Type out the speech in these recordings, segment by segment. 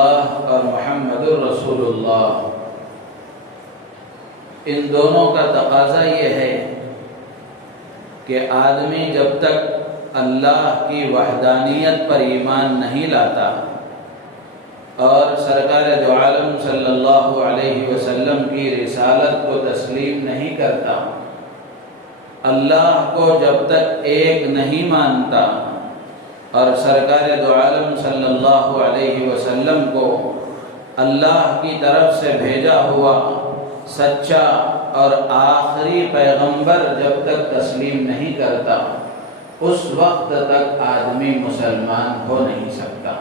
اللہ اور محمد الرسول اللہ، ان دونوں کا تقاضا یہ ہے کہ آدمی جب تک اللہ کی وحدانیت پر ایمان نہیں لاتا اور سرکار دو عالم صلی اللہ علیہ وسلم کی رسالت کو تسلیم نہیں کرتا، اللہ کو جب تک ایک نہیں مانتا اور سرکار دو عالم صلی اللہ علیہ وسلم کو اللہ کی طرف سے بھیجا ہوا سچا اور آخری پیغمبر جب تک تسلیم نہیں کرتا، اس وقت تک آدمی مسلمان ہو نہیں سکتا۔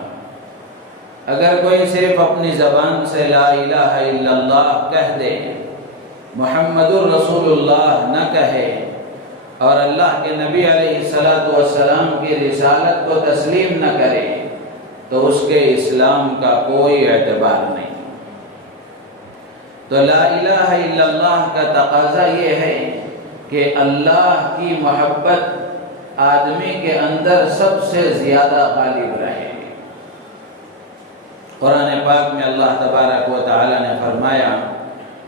اگر کوئی صرف اپنی زبان سے لا الہ الا اللہ کہہ دے، محمد الرسول اللہ نہ کہے اور اللہ کے نبی علیہ السلام کی رسالت کو تسلیم نہ کرے، تو اس کے اسلام کا کوئی اعتبار نہیں۔ تو لا الہ الا اللہ کا تقاضا یہ ہے کہ اللہ کی محبت آدمی کے اندر سب سے زیادہ غالب رہے۔ قرآن پاک میں اللہ تبارک و تعالی نے فرمایا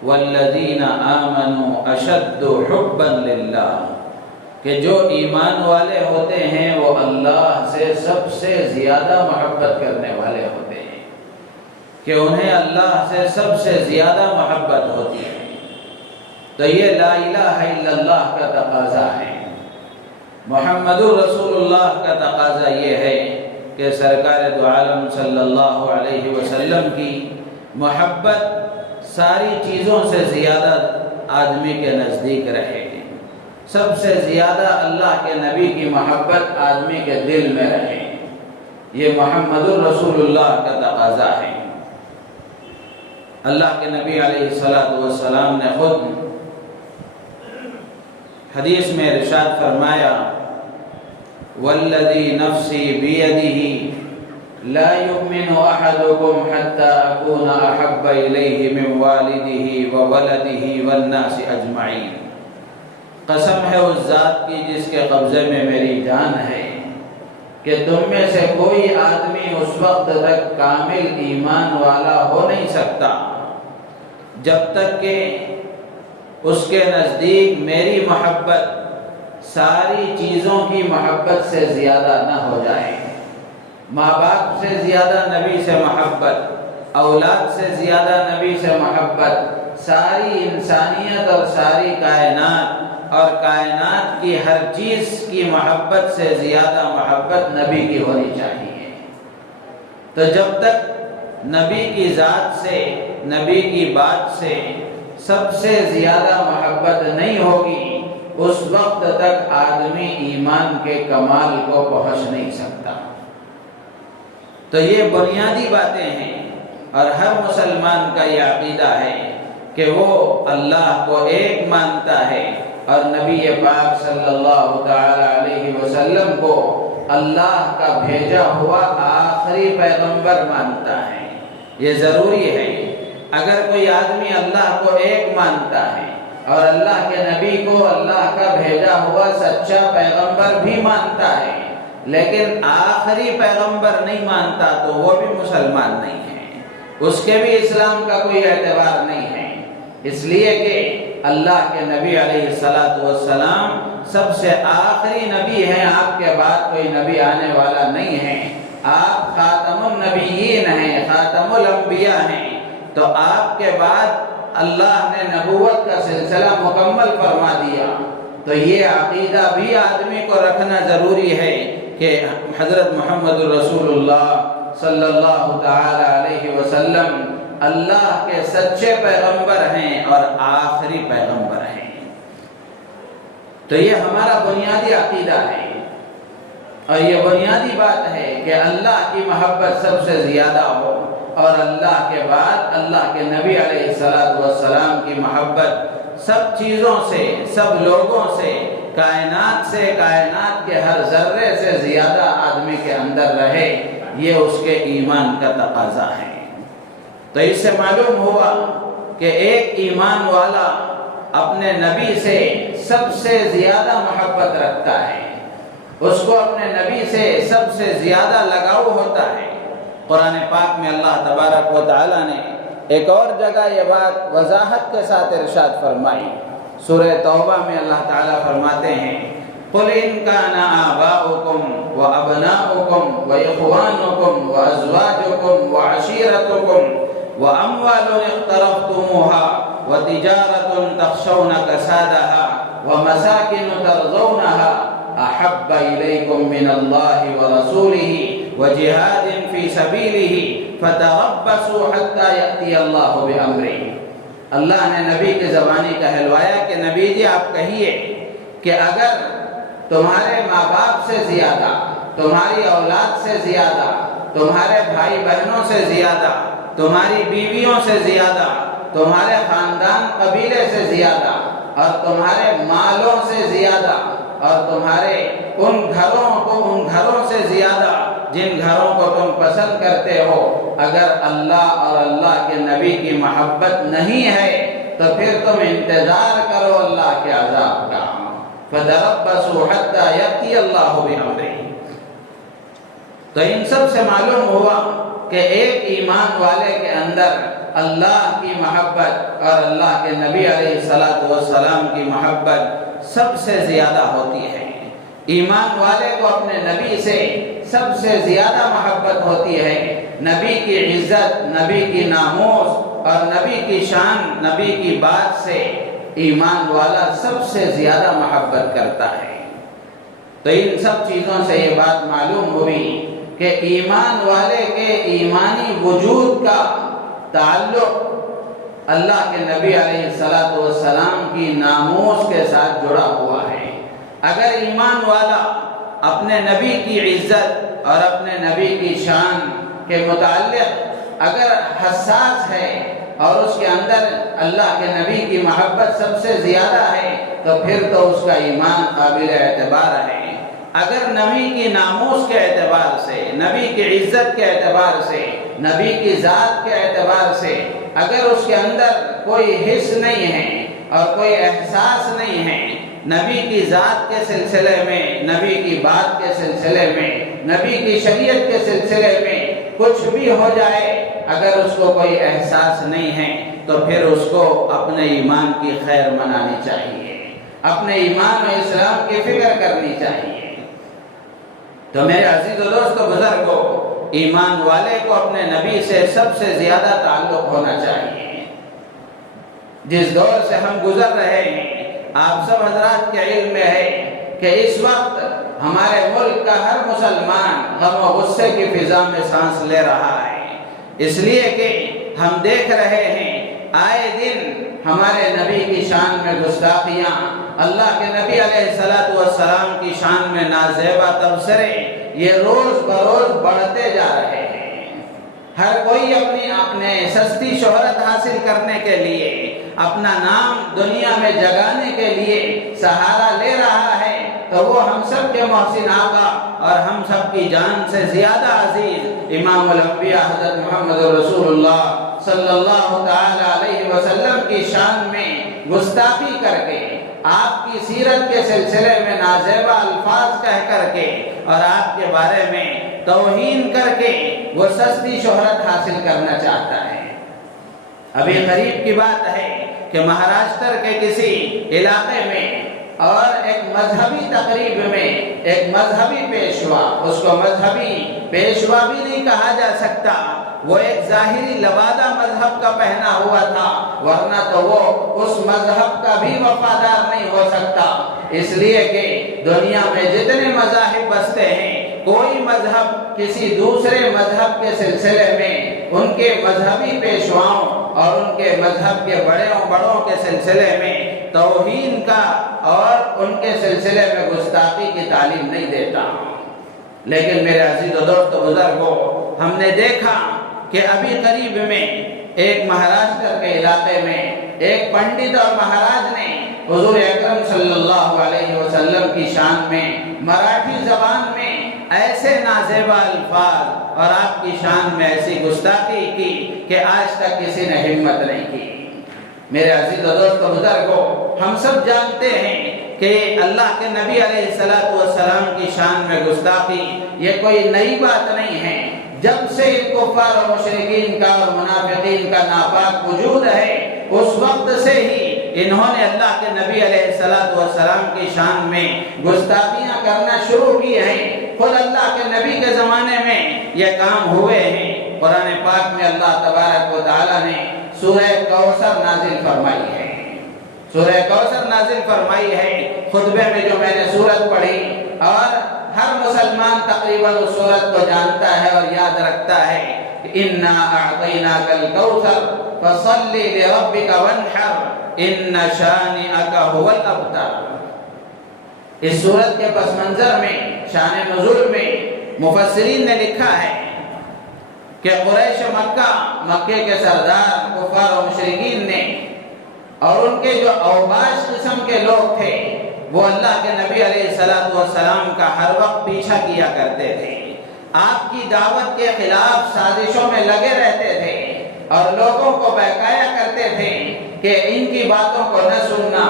والذین آمنوا اشد حبا للہ، کہ جو ایمان والے ہوتے ہیں وہ اللہ سے سب سے زیادہ محبت کرنے والے ہوتے ہیں، کہ انہیں اللہ سے سب سے زیادہ محبت ہوتی ہے۔ تو یہ لا الہ الا اللہ کا تقاضا ہے۔ محمد الرسول اللہ کا تقاضا یہ ہے کہ سرکار دو عالم صلی اللہ علیہ وسلم کی محبت ساری چیزوں سے زیادہ آدمی کے نزدیک رہے۔ سب سے زیادہ اللہ کے نبی کی محبت آدمی کے دل میں رہے۔ یہ محمد الرسول اللہ کا تقاضا ہے۔ اللہ کے نبی علیہ السلام نے خود حدیث میں ارشاد فرمایا والذی نفسی بیدہ لا یؤمن احدکم حتی اکون احب الیہ من والدہ وولدہ والناس اجمعین، قسم ہے اس ذات کی جس کے قبضے میں میری جان ہے کہ تم میں سے کوئی آدمی اس وقت تک کامل ایمان والا ہو نہیں سکتا جب تک کہ اس کے نزدیک میری محبت ساری چیزوں کی محبت سے زیادہ نہ ہو جائے۔ ماں باپ سے زیادہ نبی سے محبت، اولاد سے زیادہ نبی سے محبت، ساری انسانیت اور ساری کائنات اور کائنات کی ہر چیز کی محبت سے زیادہ محبت نبی کی ہونی چاہیے۔ تو جب تک نبی کی ذات سے، نبی کی بات سے سب سے زیادہ محبت نہیں ہوگی، اس وقت تک آدمی ایمان کے کمال کو پہنچ نہیں سکتا۔ تو یہ بنیادی باتیں ہیں اور ہر مسلمان کا یہ عقیدہ ہے کہ وہ اللہ کو ایک مانتا ہے اور نبی پاک صلی اللہ تعالی علیہ وسلم کو اللہ کا بھیجا ہوا آخری پیغمبر مانتا ہے۔ یہ ضروری ہے۔ اگر کوئی آدمی اللہ کو ایک مانتا ہے اور اللہ کے نبی کو اللہ کا بھیجا ہوا سچا پیغمبر بھی مانتا ہے لیکن آخری پیغمبر نہیں مانتا تو وہ بھی مسلمان نہیں ہے، اس کے بھی اسلام کا کوئی اعتبار نہیں ہے۔ اس لیے کہ اللہ کے نبی علیہ السلام سب سے آخری نبی ہیں، آپ کے بعد کوئی نبی آنے والا نہیں ہے۔ آپ خاتم النبیین ہیں، خاتم الانبیاء ہیں، تو آپ کے بعد اللہ نے نبوت کا سلسلہ مکمل فرما دیا۔ تو یہ عقیدہ بھی آدمی کو رکھنا ضروری ہے کہ حضرت محمد الرسول اللہ صلی اللہ تعالی علیہ وسلم اللہ کے سچے پیغمبر ہیں اور آخری پیغمبر ہیں۔ تو یہ ہمارا بنیادی عقیدہ ہے اور یہ بنیادی بات ہے کہ اللہ کی محبت سب سے زیادہ ہو اور اللہ کے بعد اللہ کے نبی علیہ السلام کی محبت سب چیزوں سے، سب لوگوں سے، کائنات سے، کائنات کے ہر ذرے سے زیادہ آدمی کے اندر رہے۔ یہ اس کے ایمان کا تقاضا ہے۔ تو اس سے معلوم ہوا کہ ایک ایمان والا اپنے نبی سے سب سے زیادہ محبت رکھتا ہے، اس کو اپنے نبی سے سب سے زیادہ لگاؤ ہوتا ہے۔ قرآن پاک میں اللہ تبارک و تعالیٰ نے ایک اور جگہ یہ بات وضاحت کے ساتھ ارشاد فرمائی۔ سورہ توبہ میں اللہ تعالیٰ فرماتے ہیں قُلْ إِنْ كَانَ آبَاؤُكُمْ وَأَبْنَاؤُكُمْ وَإِخْوَانُكُمْ وَأَزْوَاجُكُمْ وَعَشِيرَتُكُمْ وَأَمْوَالٌ اقْتَرَفْتُمُوهَا وَتِجَارَةٌ تَخْشَوْنَ كَسَادَهَا وَمَسَاكِنُ تَرْضَوْنَهَا أَحَبَّ إِلَيْكُمْ مِنَ اللَّهِ وَرَسُولِهِ وَجِهَادٍ فِي سَبِيلِهِ فَتَرَبَّصُوا حَتَّى يَأْتِيَ اللَّهُ بِأَمْرِهِ۔ اللہ نے نبی کی زبانی کہلوایا کہ نبی جی آپ کہیے کہ اگر تمہارے ماں باپ سے زیادہ، تمہاری اولاد سے زیادہ، تمہارے بھائی بہنوں سے زیادہ، تمہاری بیویوں سے زیادہ، تمہارے خاندان قبیلے سے زیادہ، اور تمہارے مالوں سے زیادہ، اور تمہارے ان گھروں سے زیادہ جن گھروں کو تم پسند کرتے ہو، اگر اللہ اور اللہ کے نبی کی محبت نہیں ہے تو پھر تم انتظار کرو اللہ کے عذاب کا۔ فَتَرَبَّصُوا حَتَّى يَأْتِيَ اللَّهُ بِأَمْرِهِ۔ تو ان سب سے معلوم ہوا کہ ایک ایمان والے کے اندر اللہ کی محبت اور اللہ کے نبی علیہ السلام کی محبت سب سے زیادہ ہوتی ہے۔ ایمان والے کو اپنے نبی سے سب سے زیادہ محبت ہوتی ہے۔ نبی کی عزت، نبی کی ناموس اور نبی کی شان، نبی کی بات سے ایمان والا سب سے زیادہ محبت کرتا ہے۔ تو ان سب چیزوں سے یہ بات معلوم ہوئی کہ ایمان والے کے ایمانی وجود کا تعلق اللہ کے نبی علیہ السلام کی ناموس کے ساتھ جڑا ہوا ہے۔ اگر ایمان والا اپنے نبی کی عزت اور اپنے نبی کی شان کے متعلق اگر حساس ہے اور اس کے اندر اللہ کے نبی کی محبت سب سے زیادہ ہے تو پھر تو اس کا ایمان قابل اعتبار ہے۔ اگر نبی کی ناموس کے اعتبار سے، نبی کی عزت کے اعتبار سے، نبی کی ذات کے اعتبار سے اگر اس کے اندر کوئی حس نہیں ہے اور کوئی احساس نہیں ہے، نبی کی ذات کے سلسلے میں، نبی کی بات کے سلسلے میں، نبی کی شریعت کے سلسلے میں کچھ بھی ہو جائے، اگر اس کو کوئی احساس نہیں ہے تو پھر اس کو اپنے ایمان کی خیر منانی چاہیے، اپنے ایمان و اسلام کی فکر کرنی چاہیے۔ تو میرے عزیز و دوست و بزرگوں، ایمان والے کو اپنے نبی سے سب سے زیادہ تعلق ہونا چاہیے۔ جس دور سے ہم گزر رہے ہیں، آپ سب حضرات کے علم میں ہے کہ اس وقت ہمارے ملک کا ہر مسلمان غم و غصے کی فضا میں سانس لے رہا ہے، اس لیے کہ ہم دیکھ رہے ہیں آئے دن ہمارے نبی کی شان میں گستاخیاں، اللہ کے نبی علیہ السلام کی شان میں نازیبا تبصرے یہ روز بروز بڑھتے جا رہے ہیں۔ ہر کوئی اپنے سستی شہرت حاصل کرنے کے لیے، اپنا نام دنیا میں جگانے کے لیے سہارا لے رہا ہے، تو وہ ہم سب کے محسن آقا اور ہم سب کی جان سے زیادہ عزیز امام الانبیاء حضرت محمد رسول اللہ صلی اللہ تعالی علیہ وسلم کی شان میں گستاخی کر کے، آپ کی سیرت کے سلسلے میں نازیبا الفاظ کہہ کر کے اور آپ کے بارے میں توہین کر کے وہ سستی شہرت حاصل کرنا چاہتا ہے۔ ابھی قریب کی بات ہے کہ مہاراشٹر کے کسی علاقے میں اور ایک مذہبی تقریب میں ایک مذہبی پیشوا، اس کو مذہبی پیشوا بھی نہیں کہا جا سکتا، وہ ایک ظاہری لبادہ مذہب کا پہنا ہوا تھا، ورنہ تو وہ اس مذہب کا بھی وفادار نہیں ہو سکتا، اس لیے کہ دنیا میں جتنے مذاہب بستے ہیں، کوئی مذہب کسی دوسرے مذہب کے سلسلے میں ان کے مذہبی پیشواؤں اور ان کے مذہب کے بڑوں کے سلسلے میں توہین کا اور ان کے سلسلے میں گستاخی کی تعلیم نہیں دیتا۔ لیکن میرے عزیز و دوست و بزرگوں، ہم نے دیکھا کہ ابھی قریب میں ایک مہاراشٹر کے علاقے میں ایک پنڈت اور مہاراج نے حضور اکرم صلی اللہ علیہ وسلم کی شان میں مراٹھی زبان میں ایسے نازیبا الفاظ اور آپ کی شان میں ایسی گستاخی کی کہ آج تک کسی نے ہمت نہیں کی۔ میرے عزیز و دوست و بزرگوں، ہم سب جانتے ہیں کہ اللہ کے نبی علیہ السلام کی شان میں گستاخی یہ کوئی نئی بات نہیں ہے۔ جب سے ان کفار و مشرکین کا اور منافقین کا ناپاک وجود ہے، اس وقت سے ہی انہوں نے اللہ کے نبی علیہ السلام کی شان میں گستاخیاں کرنا شروع کی ہیں۔ خود اللہ کے نبی کے زمانے میں یہ کام ہوئے ہیں۔ قرآن پاک میں اللہ تبارک و تعالی نے سورہ کوثر نازل فرمائی ہے، سورہ کوثر نازل فرمائی ہے۔ خطبے میں جو میں نے سورت پڑھی، اور ہر مسلمان تقریباً اس سورت کو جانتا ہے اور یاد رکھتا ہے، اِنَّا أَعْطَيْنَاكَ الْكَوْثَرَ فَصَلِّ لِرَبِّكَ وَانْحَرْ إِنَّ شَانِئَكَ هُوَ الْأَبْتَرُ۔ اس سورت کے پس منظر میں، شان نزول میں مفسرین نے لکھا ہے کہ قریش مکے کے سردار کفار و مشرکین نے اور ان کے جو اوباش قسم کے لوگ تھے، وہ اللہ کے نبی علیہ السلام کا ہر وقت پیچھا کیا کرتے تھے، آپ کی دعوت کے خلاف سازشوں میں لگے رہتے تھے اور لوگوں کو بہکایا کرتے تھے کہ ان کی باتوں کو نہ سننا،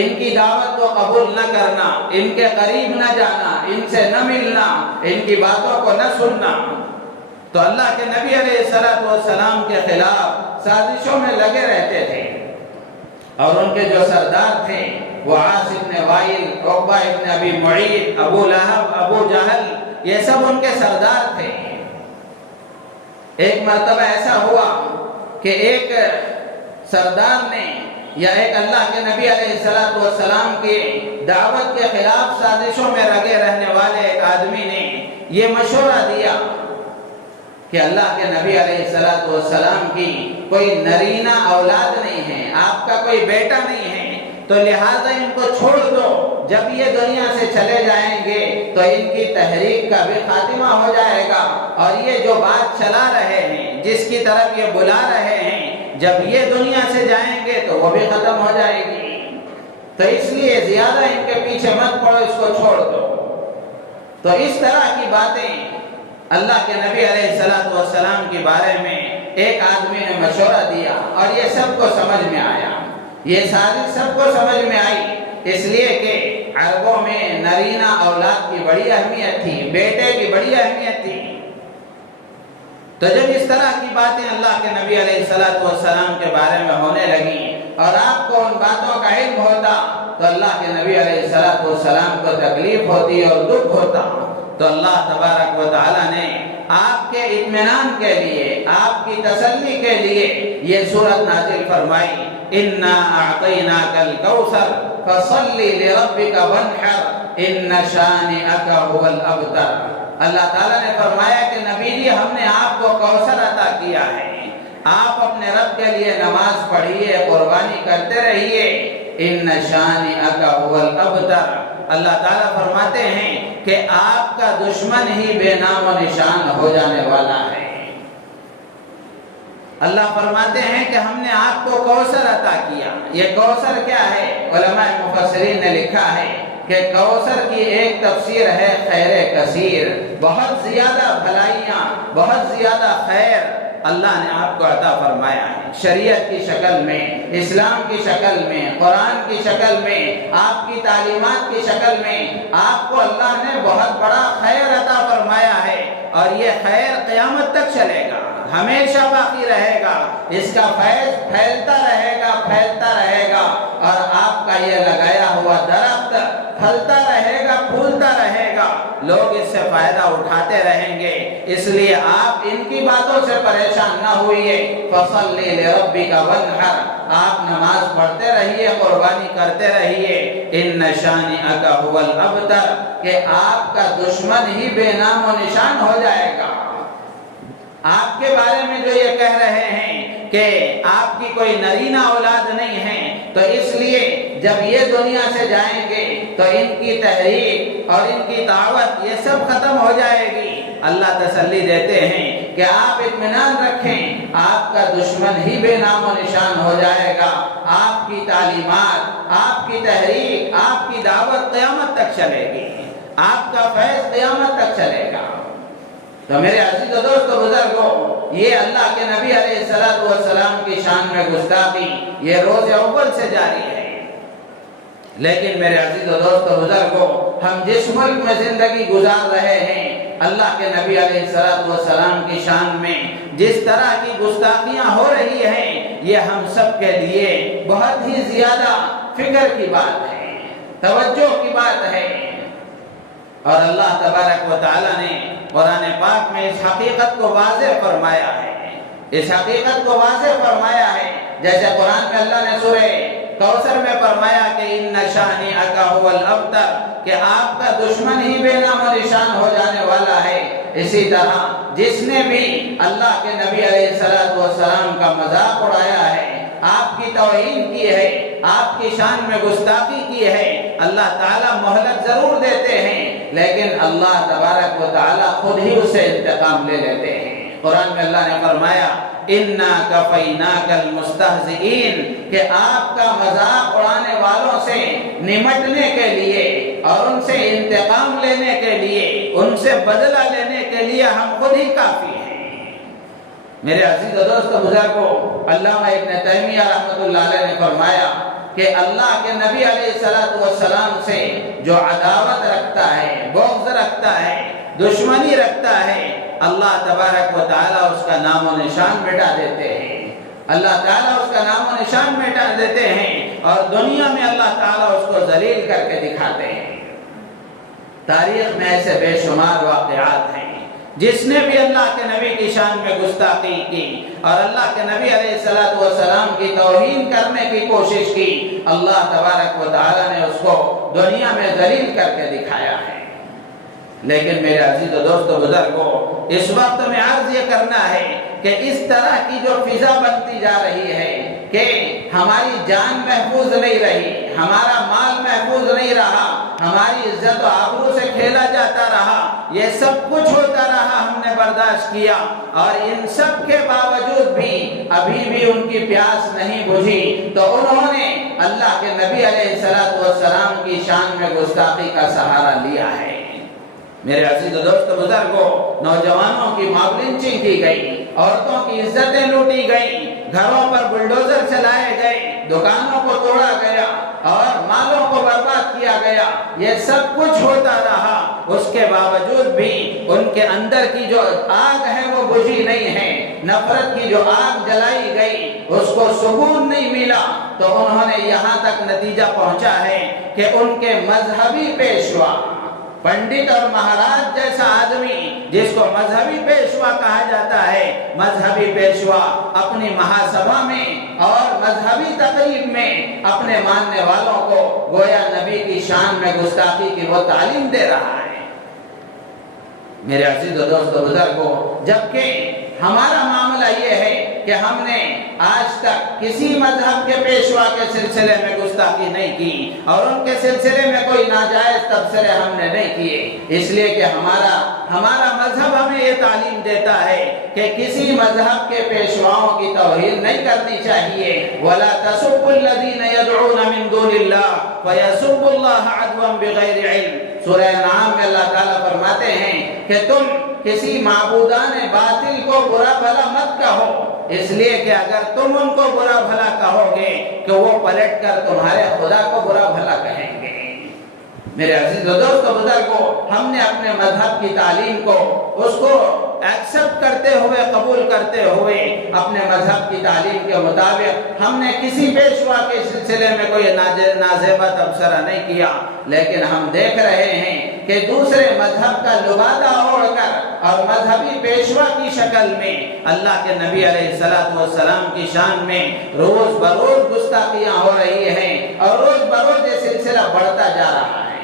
ان کی دعوت کو قبول نہ کرنا، ان کے قریب نہ جانا، ان سے نہ ملنا، ان کی باتوں کو نہ سننا۔ تو اللہ کے نبی علیہ السلام کے خلاف سازشوں میں لگے رہتے تھے، اور ان کے جو سردار تھے وہ عاص بن وائل، عقبہ بن ابی معیط، ابو لہب، ابو جہل، یہ سب ان کے سردار تھے۔ ایک مرتبہ ایسا ہوا کہ ایک سردار نے یا ایک اللہ کے نبی علیہ السلام کی دعوت کے خلاف سازشوں میں لگے رہنے والے ایک آدمی نے یہ مشورہ دیا کہ اللہ کے نبی علیہ السلام کی کوئی نرینہ اولاد نہیں ہے، آپ کا کوئی بیٹا نہیں ہے، تو لہٰذا ان کو چھوڑ دو، جب یہ دنیا سے چلے جائیں گے تو ان کی تحریک کا بھی خاتمہ ہو جائے گا، اور یہ جو بات چلا رہے ہیں، جس کی طرف یہ بلا رہے ہیں، جب یہ دنیا سے جائیں گے تو وہ بھی ختم ہو جائے گی، تو اس لیے زیادہ ان کے پیچھے مت پڑو، اس کو چھوڑ دو۔ تو اس طرح کی باتیں اللہ کے نبی علیہ السلام کے بارے میں ایک آدمی نے مشورہ دیا، اور یہ سب کو سمجھ میں آیا، یہ سازش سب کو سمجھ میں آئی، اس لیے کہ عربوں میں نرینہ اولاد کی بڑی اہمیت تھی، بیٹے کی بڑی اہمیت تھی۔ تو جب اس طرح کی باتیں اللہ کے نبی علیہ السلام کے بارے میں ہونے لگیں اور آپ کو ان باتوں کا علم ہوتا، تو اللہ کے نبی علیہ السلام کو تکلیف ہوتی اور دکھ ہوتا، تو اللہ تبارک و تعالی نے آپ کے اطمینان کے لیے، آپ کی تسلی کے لیے یہ سورت نازل فرمائی، اِنَّا أَعْطَيْنَاكَ الْكَوْثَرَ فَصَلِّ لِرَبِّكَ وَانْحَرْ إِنَّ شَانِئَكَ هُوَ الْأَبْتَرُ۔ اللہ تعالیٰ نے فرمایا کہ نبی جی، ہم نے آپ کو کوثر عطا کیا ہے، آپ اپنے رب کے لیے نماز پڑھیے، قربانی کرتے رہیے، إِنَّ شَانِئَكَ هُوَ الْأَبْتَرُ۔ اللہ تعالیٰ فرماتے ہیں کہ آپ کا دشمن ہی بے نام و نشان ہو جانے والا ہے۔ اللہ فرماتے ہیں کہ ہم نے آپ کو کوثر عطا کیا۔ یہ کوثر کیا ہے؟ علماء مفسرین نے لکھا ہے کہ کوثر کی ایک تفسیر ہے خیر کثیر، بہت زیادہ بھلائیاں، بہت زیادہ خیر اللہ نے آپ کو عطا فرمایا ہے، شریعت کی شکل میں، اسلام کی شکل میں، قرآن کی شکل میں، آپ کی تعلیمات کی شکل میں آپ کو اللہ نے بہت بڑا خیر عطا فرمایا ہے، اور یہ خیر قیامت تک چلے گا، ہمیشہ باقی رہے گا، اس کا فیض پھیلتا رہے گا، پھیلتا رہے گا، اور آپ کا یہ لگایا ہوا درخت پھلتا رہے گا، پھولتا رہے گا، لوگ اس سے فائدہ اٹھاتے رہیں گے۔ اس لیے آپ ان کی باتوں سے پریشان نہ ہوئیے، فَصَلِّ لِرَبِّكَ وَانْحَرْ، آپ نماز پڑھتے رہیے، قربانی کرتے رہیے، إِنَّ شَانِئَكَ هُوَ الْأَبْتَرُ، کہ آپ کا دشمن ہی بے نام و نشان ہو جائے گا۔ آپ کے بارے میں جو یہ کہہ رہے ہیں کہ آپ کی کوئی نرینہ اولاد نہیں ہے، تو اس لیے جب یہ دنیا سے جائیں گے تو ان کی تحریک اور ان کی دعوت یہ سب ختم ہو جائے گی۔ اللہ تسلی دیتے ہیں کہ آپ اطمینان رکھیں، آپ کا دشمن ہی بے نام و نشان ہو جائے گا، آپ کی تعلیمات، آپ کی تحریک، آپ کی دعوت قیامت تک چلے گی، آپ کا فیض قیامت تک چلے گا۔ تو میرے عزیز و دوست و بزرگوں، یہ اللہ کے نبی علیہ السلام کی شان میں گستاخی یہ روز اول سے جاری ہے۔ لیکن میرے عزیز و دوست و بزرگوں، ہم جس ملک میں زندگی گزار رہے ہیں، اللہ کے نبی علیہ السلام کی شان میں جس طرح کی گستاخیاں ہو رہی ہیں، یہ ہم سب کے لیے بہت ہی زیادہ فکر کی بات ہے، توجہ کی بات ہے۔ اور اللہ تبارک و تعالیٰ نے قرآن پاک میں اس حقیقت کو واضح فرمایا ہے، اس حقیقت کو واضح فرمایا ہے، جیسے قرآن میں اللہ نے سورہ کوثر میں فرمایا کہ ان شانئک ھو الابتر، کہ آپ کا دشمن ہی بے نام و نشان ہو جانے والا ہے۔ اسی طرح جس نے بھی اللہ کے نبی علیہ السلام کا مذاق اڑایا ہے، آپ کی توہین کی ہے، آپ کی شان میں گستاخی کی ہے، اللہ تعالیٰ مہلت ضرور دیتے ہیں، لیکن اللہ تبارک و تعالیٰ خود ہی اسے انتقام لے لیتے ہیں۔ قرآن میں اللہ نے فرمایا اِنَّا كَفَيْنَاكَ الْمُسْتَهْزِئِينَ، کہ آپ کا مذاق اڑانے والوں سے نمٹنے کے لیے اور ان سے انتقام لینے کے لیے، ان سے بدلہ لینے کے لیے ہم خود ہی کافی ہیں۔ میرے عزیز و دوست بزرگوں، علامہ ابن تیمیہ رحمۃ اللہ علیہ نے فرمایا کہ اللہ کے نبی علیہ السلام سے جو عداوت رکھتا ہے، بغض رکھتا ہے، دشمنی رکھتا ہے، اللہ تبارک و تعالیٰ اس کا نام و نشان مٹا دیتے ہیں، اللہ تعالیٰ اس کا نام و نشان مٹا دیتے ہیں، اور دنیا میں اللہ تعالیٰ اس کو ذلیل کر کے دکھاتے ہیں۔ تاریخ میں ایسے بے شمار واقعات ہیں، جس نے بھی اللہ کے نبی کی شان میں گستاخی کی اور اللہ کے نبی علیہ السلام کی توہین کرنے کی کوشش کی، اللہ تبارک و تعالیٰ نے اس کو دنیا میں ذلیل کر کے دکھایا ہے۔ لیکن میرے عزیز و دوست و بزرگوں، اس وقت میں عرض یہ کرنا ہے کہ اس طرح کی جو فضا بنتی جا رہی ہے کہ ہماری جان محفوظ نہیں رہی، ہمارا مال محفوظ نہیں رہا، ہماری عزت و آبرو سے کھیلا جاتا رہا، یہ سب کچھ ہوتا رہا، ہم نے برداشت کیا، اور ان سب کے باوجود بھی ابھی بھی ان کی پیاس نہیں بجھی، تو انہوں نے اللہ کے نبی علیہ السلام کی شان میں گستاخی کا سہارا لیا ہے۔ میرے عزیز و دوست بزرگوں، نوجوانوں کی ماب لنچنگ کی گئی، عورتوں کی عزتیں لوٹی گئیں، گھروں پر بلڈوزر چلائے گئے، دکانوں کو توڑا گیا اور مالوں کو برباد کیا گیا، یہ سب کچھ ہوتا رہا، اس کے باوجود بھی ان کے اندر کی جو آگ ہے وہ بجھی نہیں ہے، نفرت کی جو آگ جلائی گئی اس کو سکون نہیں ملا، تو انہوں نے یہاں تک نتیجہ پہنچا ہے کہ ان کے مذہبی پیشوا، پنڈت اور مہاراج جیسا آدمی جس کو مذہبی پیشوا کہا جاتا ہے، مذہبی پیشوا اپنی مہاسبھا میں اور مذہبی تقریب میں اپنے ماننے والوں کو گویا نبی کی شان میں گستاخی کی وہ تعلیم دے رہا ہے۔ میرے عزیز و دوست و بزرگوں، جبکہ ہمارا معاملہ یہ ہے کہ ہم نے آج تک کسی مذہب کے پیشوا کے سلسلے میں گستاخی نہیں کی اور ان کے سلسلے میں کوئی ناجائز تبصرے ہم نے نہیں کیے، اس لیے کہ ہمارا مذہب ہمیں یہ تعلیم دیتا ہے کہ کسی مذہب کے پیشواؤں کی توہین نہیں کرنی چاہیے۔ وَلَا تَسُبُّوا الَّذِينَ يَدْعُونَ مِن دُونِ اللَّهِ فَيَسُبُّوا اللَّهَ عَدْوًا بِغَيْرِ عِلْمٍ۔ سورہ انعام میں اللہ تعالیٰ فرماتے ہیں کہ تم کسی معبودان باطل کو برا بھلا مت کہو، اس لیے کہ اگر تم ان کو برا بھلا کہو گے کہ وہ پلٹ کر تمہارے خدا کو برا بھلا کہیں گے۔ میرے عزیز و دوست و بزرگوں، ہم نے اپنے مذہب کی تعلیم کو، اس کو ایکسپٹ کرتے ہوئے، قبول کرتے ہوئے، اپنے مذہب کی تعلیم کے مطابق ہم نے کسی پیشوا کے سلسلے میں کوئی نازیبہ تبصرہ نہیں کیا، لیکن ہم دیکھ رہے ہیں کہ دوسرے مذہب کا لبادہ اوڑھ کر اور مذہبی پیشوا کی شکل میں اللہ کے نبی علیہ السلام کی شان میں روز بروز گستاخیاں ہو رہی ہیں اور روز بروز یہ سلسلہ بڑھتا جا رہا ہے۔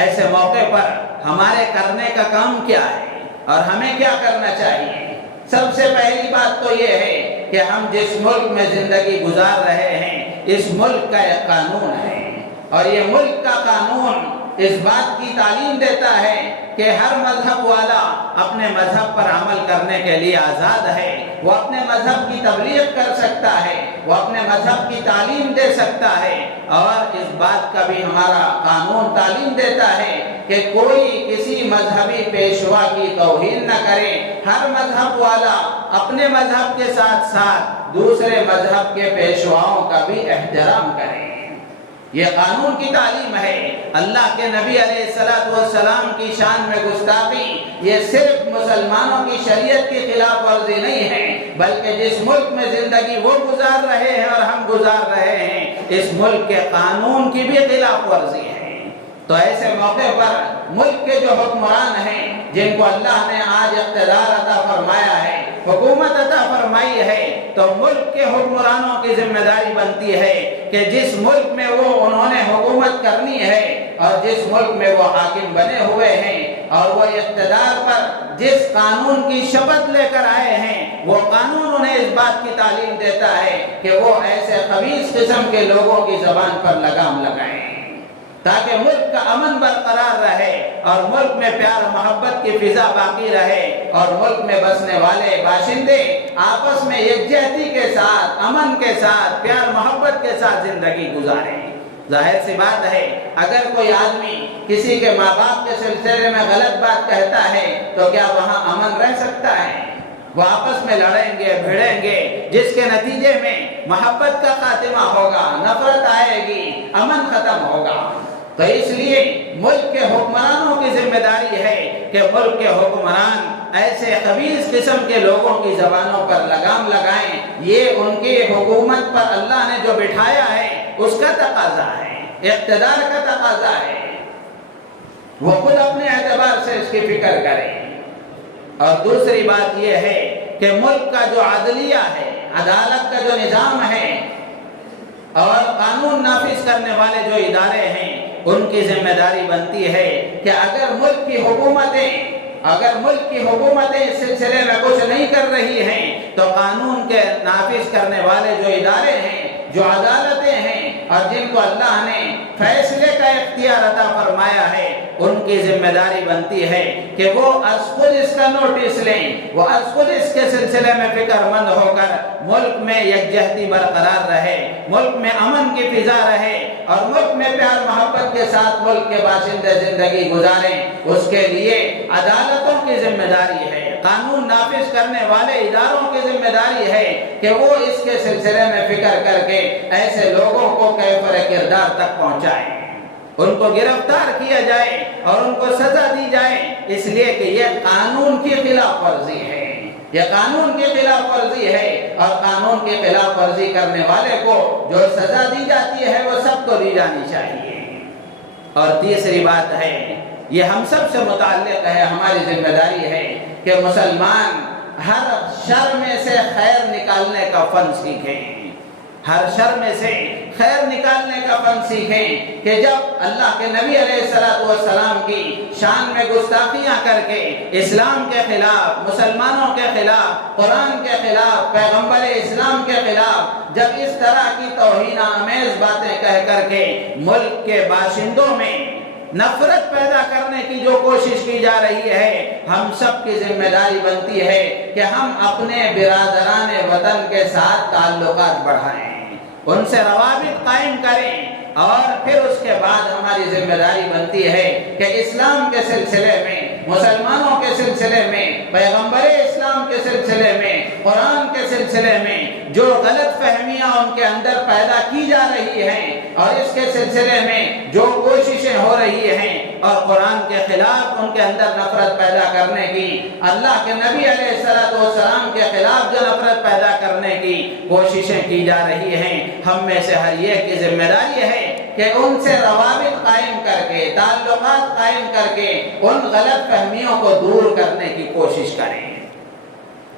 ایسے موقع پر ہمارے کرنے کا کام کیا ہے اور ہمیں کیا کرنا چاہیے؟ سب سے پہلی بات تو یہ ہے کہ ہم جس ملک میں زندگی گزار رہے ہیں، اس ملک کا ایک قانون ہے، اور یہ ملک کا قانون اس بات کی تعلیم دیتا ہے کہ ہر مذہب والا اپنے مذہب پر عمل کرنے کے لیے آزاد ہے، وہ اپنے مذہب کی تبلیغ کر سکتا ہے، وہ اپنے مذہب کی تعلیم دے سکتا ہے، اور اس بات کا بھی ہمارا قانون تعلیم دیتا ہے کہ کوئی کسی مذہبی پیشوا کی توہین نہ کرے، ہر مذہب والا اپنے مذہب کے ساتھ ساتھ دوسرے مذہب کے پیشواؤں کا بھی احترام کرے۔ یہ قانون کی تعلیم ہے۔ اللہ کے نبی علیہ السلام کی شان میں گستاخی یہ صرف مسلمانوں کی شریعت کی خلاف ورزی نہیں ہے، بلکہ جس ملک میں زندگی وہ گزار رہے ہیں اور ہم گزار رہے ہیں، اس ملک کے قانون کی بھی خلاف ورزی ہے۔ تو ایسے موقع پر ملک کے جو حکمران ہیں، جن کو اللہ نے آج اقتدار عطا فرمایا ہے، حکومت عطا فرمائی ہے، تو ملک کے حکمرانوں کی ذمہ داری بنتی ہے کہ جس ملک میں انہوں نے حکومت کرنی ہے اور جس ملک میں وہ حاکم بنے ہوئے ہیں اور وہ اقتدار پر جس قانون کی شپث لے کر آئے ہیں، وہ قانون انہیں اس بات کی تعلیم دیتا ہے کہ وہ ایسے خبیث قسم کے لوگوں کی زبان پر لگام لگائیں تاکہ ملک کا امن برقرار رہے اور ملک میں پیار محبت کی فضا باقی رہے اور ملک میں بسنے والے باشندے آپس میں یکجہتی کے ساتھ، امن کے ساتھ، پیار محبت کے ساتھ زندگی گزاریں۔ ظاہر سی بات ہے، اگر کوئی آدمی کسی کے ماں باپ کے سلسلے میں غلط بات کہتا ہے تو کیا وہاں امن رہ سکتا ہے؟ وہ آپس میں لڑیں گے، بھیڑیں گے، جس کے نتیجے میں محبت کا خاتمہ ہوگا، نفرت آئے گی، امن ختم ہوگا۔ تو اس لیے ملک کے حکمرانوں کی ذمہ داری ہے کہ ملک کے حکمران ایسے خبیث قسم کے لوگوں کی زبانوں پر لگام لگائیں۔ یہ ان کی حکومت پر اللہ نے جو بٹھایا ہے اس کا تقاضا ہے، اقتدار کا تقاضا ہے۔ وہ خود اپنے اعتبار سے اس کی فکر کریں۔ اور دوسری بات یہ ہے کہ ملک کا جو عدلیہ ہے، عدالت کا جو نظام ہے اور قانون نافذ کرنے والے جو ادارے ہیں، ان کی ذمہ داری بنتی ہے کہ اگر ملک کی حکومتیں اس سلسلے میں کچھ نہیں کر رہی ہیں تو قانون کے نافذ کرنے والے جو ادارے ہیں، جو عدالتیں ہیں اور جن کو اللہ نے فیصلے کا اختیار عطا فرمایا ہے، ان کی ذمہ داری بنتی ہے کہ وہ از خود اس کا نوٹس لیں، وہ از خود اس کے سلسلے میں فکر مند ہو کر ملک میں یکجہتی برقرار رہے، ملک میں امن کی فضا رہے اور ملک میں پیار محبت کے ساتھ ملک کے باشندے زندگی گزاریں۔ اس کے لیے عدالتوں کی ذمہ داری ہے، قانون نافذ کرنے والے اداروں کی ذمہ داری ہے کہ وہ اس کے سلسلے میں فکر کر کے ایسے لوگوں کو کیفر کردار تک پہنچائیں، ان کو گرفتار کیا جائے اور ان کو سزا دی جائے، اس لیے کہ یہ قانون کی خلاف ورزی ہے، یہ قانون کی خلاف ورزی ہے اور قانون کی خلاف ورزی کرنے والے کو جو سزا دی جاتی ہے وہ سب کو دی جانی چاہیے۔ اور تیسری بات ہے، یہ ہم سب سے متعلق ہے، ہماری ذمہ داری ہے کہ مسلمان ہر شر میں سے خیر نکالنے کا فن سیکھیں، ہر شر میں سے خیر نکالنے کا فن سیکھیں کہ جب اللہ کے نبی علیہ السلام کی شان میں گستاخیاں کر کے اسلام کے خلاف، مسلمانوں کے خلاف، قرآن کے خلاف، پیغمبر اسلام کے خلاف جب اس طرح کی توہین آمیز باتیں کہہ کر کے ملک کے باشندوں میں نفرت پیدا کرنے کی جو کوشش کی جا رہی ہے، ہم سب کی ذمہ داری بنتی ہے کہ ہم اپنے برادران وطن کے ساتھ تعلقات بڑھائیں، ان سے روابط قائم کریں، اور پھر اس کے بعد ہماری ذمہ داری بنتی ہے کہ اسلام کے سلسلے میں، مسلمانوں کے سلسلے میں، پیغمبر اسلام کے سلسلے میں، قرآن کے سلسلے میں جو غلط فہمیاں ان کے اندر پیدا کی جا رہی ہیں اور اس کے سلسلے میں جو کوششیں ہو رہی ہیں اور قرآن کے خلاف ان کے اندر نفرت پیدا کرنے کی، اللہ کے نبی علیہ السلام کے خلاف جو نفرت پیدا کرنے کی کوششیں کی جا رہی ہیں، ہم میں سے ہر ایک کی ذمہ داری ہے کہ ان سے روابط قائم کر کے، تعلقات قائم کر کے ان غلط فہمیوں کو دور کرنے کی کوشش کریں،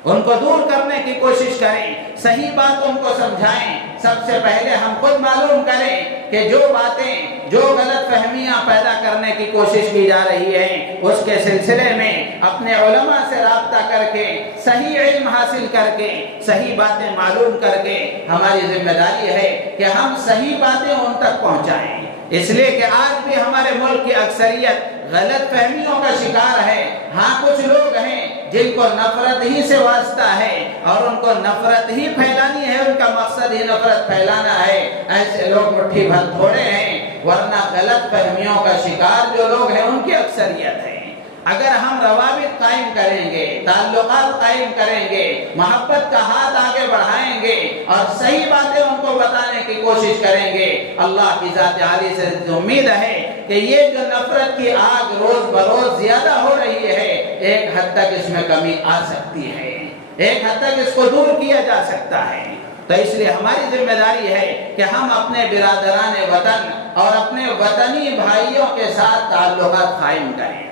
ان کو دور کرنے کی کوشش کریں، صحیح بات ان کو سمجھائیں۔ سب سے پہلے ہم خود معلوم کریں کہ جو باتیں، جو غلط فہمیاں پیدا کرنے کی کوشش کی جا رہی ہیں، اس کے سلسلے میں اپنے علماء سے رابطہ کر کے، صحیح علم حاصل کر کے، صحیح باتیں معلوم کر کے ہماری ذمہ داری ہے کہ ہم صحیح باتیں ان تک پہنچائیں، اس لیے کہ آج بھی ہمارے ملک کی اکثریت غلط فہمیوں کا شکار ہے۔ ہاں کچھ لوگ ہیں جن کو نفرت ہی سے واسطہ ہے اور ان کو نفرت ہی پھیلانی ہے، ان کا مقصد ہی نفرت پھیلانا ہے، ایسے لوگ مٹھی بھر تھوڑے ہیں، ورنہ غلط فہمیوں کا شکار جو لوگ ہیں ان کی اکثریت ہے۔ اگر ہم روابط قائم کریں گے، تعلقات قائم کریں گے، محبت کا ہاتھ آگے بڑھائیں گے اور صحیح باتیں ان کو بتانے کی کوشش کریں گے، اللہ کی ذات عالی سے امید ہے کہ یہ جو نفرت کی آگ روز بروز زیادہ ہو رہی ہے، ایک حد تک اس میں کمی آ سکتی ہے، ایک حد تک اس کو دور کیا جا سکتا ہے۔ تو اس لیے ہماری ذمہ داری ہے کہ ہم اپنے برادران وطن اور اپنے وطنی بھائیوں کے ساتھ تعلقات قائم کریں،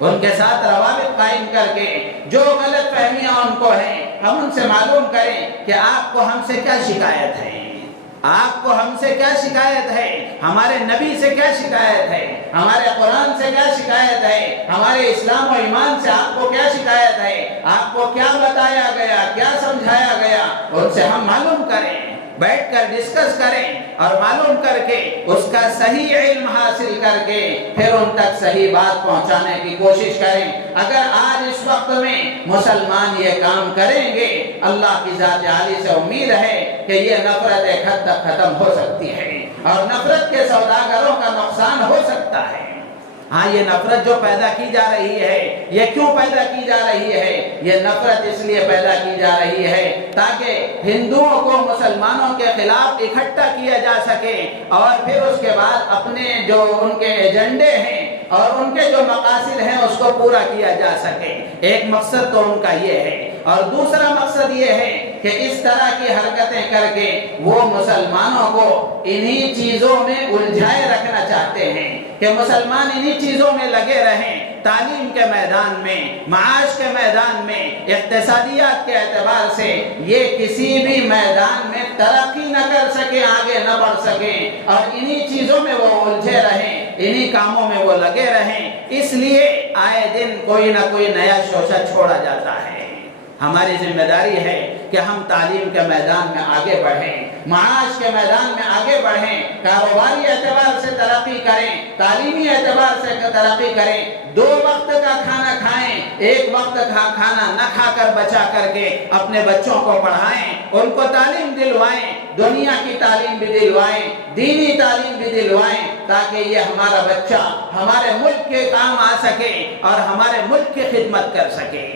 ان کے ساتھ روابط قائم کر کے جو غلط فہمیاں ان کو ہیں ہم ان سے معلوم کریں کہ آپ کو ہم سے کیا شکایت ہے، آپ کو ہم سے کیا شکایت ہے، ہمارے نبی سے کیا شکایت ہے، ہمارے قرآن سے کیا شکایت ہے، ہمارے اسلام و ایمان سے آپ کو کیا شکایت ہے، آپ کو کیا بتایا گیا، کیا سمجھایا گیا، ان سے ہم معلوم کریں، بیٹھ کر ڈسکس کریں اور معلوم کر کے اس کا صحیح علم حاصل کر کے پھر ان تک صحیح بات پہنچانے کی کوشش کریں۔ اگر آج اس وقت میں مسلمان یہ کام کریں گے، اللہ کی ذات عالی سے امید ہے کہ یہ نفرت ایک حد تک ختم ہو سکتی ہے اور نفرت کے سوداگروں کا نقصان ہو سکتا ہے۔ ہاں، یہ نفرت جو پیدا کی جا رہی ہے، یہ کیوں پیدا کی جا رہی ہے؟ یہ نفرت اس لیے پیدا کی جا رہی ہے تاکہ ہندوؤں کو مسلمانوں کے خلاف اکٹھا کیا جا سکے اور پھر اس کے بعد اپنے جو ان کے ایجنڈے ہیں اور ان کے جو مقاصد ہیں اس کو پورا کیا جا سکے۔ ایک مقصد تو ان کا یہ ہے، اور دوسرا مقصد یہ ہے کہ اس طرح کی حرکتیں کر کے وہ مسلمانوں کو انہی چیزوں میں الجھائے رکھنا چاہتے ہیں کہ مسلمان انہی چیزوں میں لگے رہیں، تعلیم کے میدان میں، معاش کے میدان میں، اقتصادیات کے اعتبار سے یہ کسی بھی میدان میں ترقی نہ کر سکیں، آگے نہ بڑھ سکیں اور انہی چیزوں میں وہ الجھے رہیں، انہی کاموں میں وہ لگے رہیں۔ اس لیے آئے دن کوئی نہ کوئی نیا شوشہ چھوڑا جاتا ہے۔ ہماری ذمہ داری ہے کہ ہم تعلیم کے میدان میں آگے بڑھیں، معاش کے میدان میں آگے بڑھیں، کاروباری اعتبار سے ترقی کریں، تعلیمی اعتبار سے ترقی کریں، 2 وقت کا کھانا کھائیں، 1 وقت کا کھانا نہ کھا کر بچا کر کے اپنے بچوں کو پڑھائیں، ان کو تعلیم دلوائیں، دنیا کی تعلیم بھی دلوائیں، دینی تعلیم بھی دلوائیں، تاکہ یہ ہمارا بچہ ہمارے ملک کے کام آ سکے اور ہمارے ملک کی خدمت کر سکے۔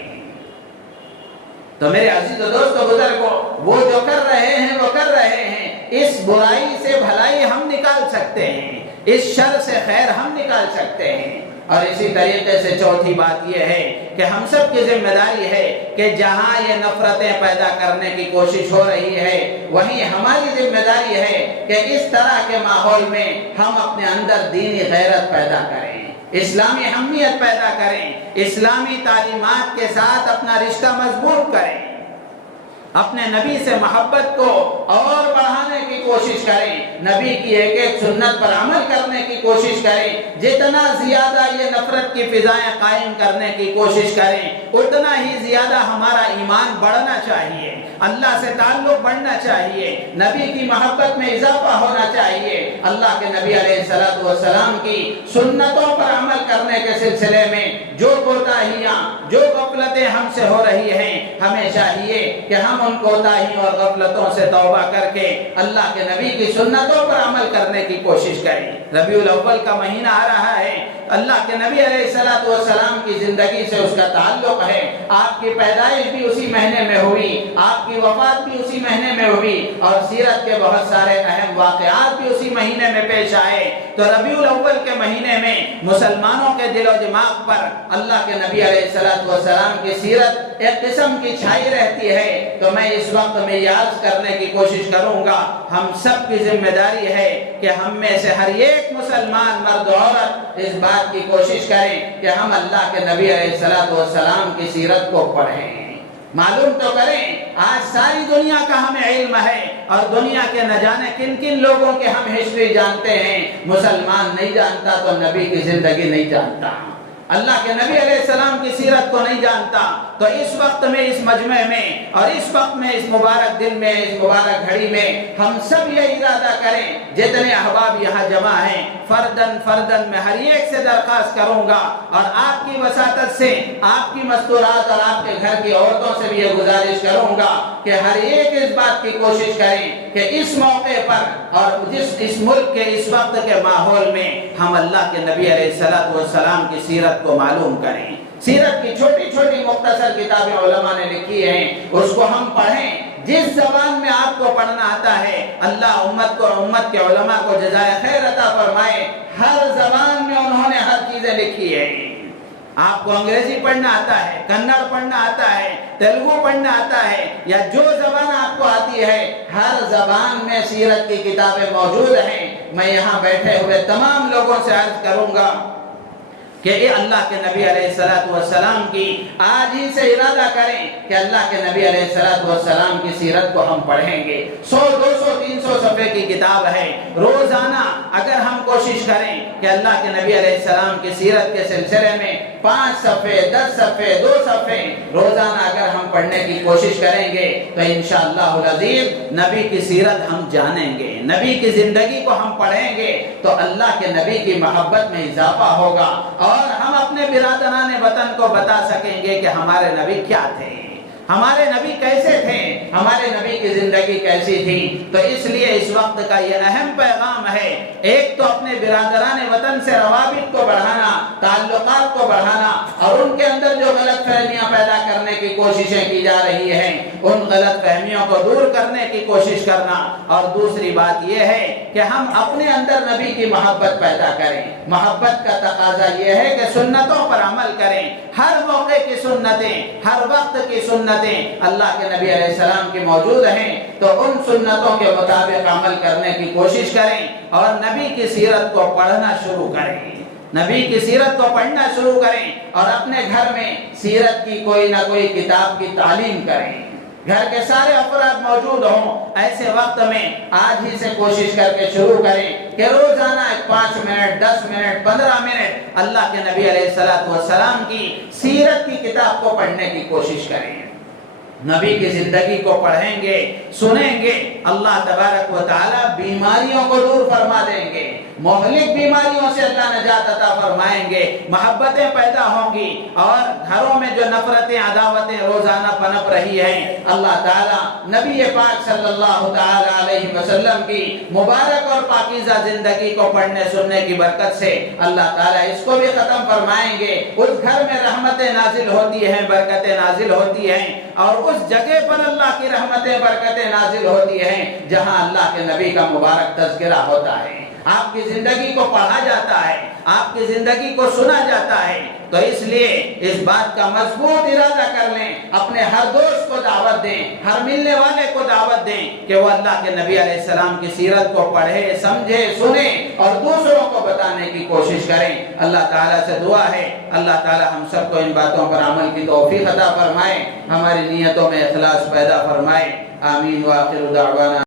تو میرے عزیز و دوست و بزرگوں، وہ جو کر رہے ہیں وہ کر رہے ہیں، اس برائی سے بھلائی ہم نکال سکتے ہیں، اس شر سے خیر ہم نکال سکتے ہیں۔ اور اسی طریقے سے چوتھی بات یہ ہے کہ ہم سب کی ذمہ داری ہے کہ جہاں یہ نفرتیں پیدا کرنے کی کوشش ہو رہی ہے وہیں ہماری ذمہ داری ہے کہ اس طرح کے ماحول میں ہم اپنے اندر دینی غیرت پیدا کریں، اسلامی حمیت پیدا کریں، اسلامی تعلیمات کے ساتھ اپنا رشتہ مضبوط کریں، اپنے نبی سے محبت کو اور بڑھانے کی کوشش کریں، نبی کی ایک ایک سنت پر عمل کرنے کی کوشش کریں، جتنا زیادہ یہ نفرت کی فضائیں قائم کرنے کی کوشش کریں اتنا ہی زیادہ ہمارا ایمان بڑھنا چاہیے، اللہ سے تعلق بڑھنا چاہیے، نبی کی محبت میں اضافہ ہونا چاہیے، اللہ کے نبی علیہ السلام کی سنتوں پر عمل کرنے کے سلسلے میں جو کوتاہیاں، جو غفلتیں ہم سے ہو رہی ہیں، ہمیں چاہیے کہ ہم ان کوتاہیوں اور غفلتوں سے توبہ کر کے اللہ کے نبی کی سنتوں پر عمل کرنے کی کوشش کریں۔ ربیع الاول کا مہینہ آ رہا ہے، اللہ کے نبی علیہ السلام کی زندگی سے اس کا تعلق ہے، آپ کی پیدائش بھی اسی مہینے میں ہوئی، آپ کی وفات بھی اسی مہینے میں ہوئی اور سیرت کے بہت سارے اہم واقعات بھی اسی مہینے میں پیش آئے۔ تو ربیع الاول کے مہینے میں مسلمانوں کے دل و دماغ پر اللہ کے نبی علیہ السلام کی سیرت ایک قسم کی چھائی رہتی ہے۔ تو میں اس وقت میں یاد کرنے کی کوشش کروں گا، ہم سب کی ذمہ داری ہے کہ ہم میں سے ہر ایک مسلمان مرد و عورت اس بات کی کوشش کریں کہ ہم اللہ کے نبی علیہ السلام کی سیرت کو پڑھیں، معلوم تو کریں۔ آج ساری دنیا کا ہمیں علم ہے اور دنیا کے نہ جانے کن کن لوگوں کے ہم ہسٹری جانتے ہیں، مسلمان نہیں جانتا تو نبی کی زندگی نہیں جانتا، اللہ کے نبی علیہ السلام کی سیرت کو نہیں جانتا، تو اس وقت میں اس مجمع میں اور اس وقت میں اس مبارک دن میں اس مبارک گھڑی میں ہم سب یہ ارادہ کریں، جتنے احباب یہاں جمع ہیں فردن فردن میں ہر ایک سے درخواست کروں گا اور آپ کی وساطت سے آپ کی مستورات اور آپ کے گھر کی عورتوں سے بھی یہ گزارش کروں گا کہ ہر ایک اس بات کی کوشش کریں کہ اس موقع پر اور اس ملک کے اس وقت کے ماحول میں ہم اللہ کے نبی علیہ السلام کی سیرت کو معلوم کریں۔ سیرت کی چھوٹی چھوٹی مختصر کتابیں علماء نے لکھی ہیں، اس کو ہم پڑھیں۔ جس زبان میں آپ کو پڑھنا آتا ہے اللہ امت کے علماء کو جزائے خیر عطا فرمائے۔ ہر زبان میں انہوں نے ہر چیزیں لکھی ہیں۔ آپ کو انگریزی پڑھنا آتا ہے، کنڑ پڑھنا آتا ہے، تیلگو پڑھنا آتا ہے، یا جو زبان آپ کو آتی ہے ہر زبان میں سیرت کی کتابیں موجود ہیں۔ میں یہاں بیٹھے ہوئے تمام لوگوں سے عرض کروں گا کہ اے اللہ کے نبی علیہ السلام کی آج ہی سے ارادہ کریں کہ اللہ کے نبی علیہ السلام کی سیرت کو ہم پڑھیں گے۔ 100 200 300 صفحے کی کتاب ہے۔ روزانہ اگر ہم کوشش کریں کہ اللہ کے نبی علیہ السلام کی سیرت کے سلسلے میں 5 صفحے 10 صفحے 2 صفحے روزانہ اگر ہم پڑھنے کی کوشش کریں گے تو انشاءاللہ العزیز نبی کی سیرت ہم جانیں گے، نبی کی زندگی کو ہم پڑھیں گے تو اللہ کے نبی کی محبت میں اضافہ ہوگا اور ہم اپنے برادران وطن کو بتا سکیں گے کہ ہمارے نبی کیا تھے، ہمارے نبی کیسے تھے، ہمارے نبی کی زندگی کیسی تھی۔ تو اس لیے اس وقت کا یہ اہم پیغام ہے، ایک تو اپنے برادران وطن سے روابط کو بڑھانا، تعلقات کو بڑھانا اور ان کے اندر جو غلط فہمیاں پیدا کرنے کی کوششیں کی جا رہی ہیں ان غلط فہمیوں کو دور کرنے کی کوشش کرنا، اور دوسری بات یہ ہے کہ ہم اپنے اندر نبی کی محبت پیدا کریں۔ محبت کا تقاضا یہ ہے کہ سنتوں پر عمل کریں، ہر موقع کی سنتیں، ہر وقت کی سنتیں اللہ کے نبی علیہ السلام کی موجود ہیں تو ان سنتوں کے مطابق عمل کرنے کی کوشش کریں اور نبی کی سیرت کو پڑھنا شروع کریں، نبی کی سیرت کو پڑھنا شروع کریں اور اپنے گھر میں سیرت کی کوئی نہ کوئی کتاب کی تعلیم کریں۔ گھر کے سارے افراد موجود ہوں، ایسے وقت میں آج ہی سے کوشش کر کے شروع کریں کہ روزانہ 5 منٹ 10 منٹ 15 منٹ اللہ کے نبی علیہ السلام کی سیرت کی کتاب کو پڑھنے کی کوشش کریں۔ نبی کی زندگی کو پڑھیں گے، سنیں گے، اللہ تبارک و تعالی بیماریوں کو دور فرما دیں گے، مہلک بیماریوں سے اللہ نجات عطا فرمائیں گے، محبتیں پیدا ہوں گی اور گھروں میں جو نفرتیں عداوتیں روزانہ پنپ رہی ہیں اللہ تعالی نبی پاک صلی اللہ تعالی علیہ وسلم کی مبارک اور پاکیزہ زندگی کو پڑھنے سننے کی برکت سے اللہ تعالی اس کو بھی ختم فرمائیں گے۔ اس گھر میں رحمتیں نازل ہوتی ہیں، برکتیں نازل ہوتی ہیں اور اس جگہ پر اللہ کی رحمتیں برکتیں نازل ہوتی ہیں جہاں اللہ کے نبی کا مبارک تذکرہ ہوتا ہے، آپ کی زندگی کو پڑھا جاتا ہے، آپ کی زندگی کو سنا جاتا ہے۔ تو اس لیے اس بات کا مضبوط ارادہ کر لیں، اپنے ہر دوست کو دعوت دیں، ہر ملنے والے کو دعوت دیں کہ وہ اللہ کے نبی علیہ السلام کی سیرت کو پڑھے، سمجھے، سنے اور دوسروں کو بتانے کی کوشش کریں۔ اللہ تعالیٰ سے دعا ہے اللہ تعالیٰ ہم سب کو ان باتوں پر عمل کی توفیق عطا فرمائے، ہماری نیتوں میں اخلاص پیدا فرمائے۔ آمین وآخر دعوانا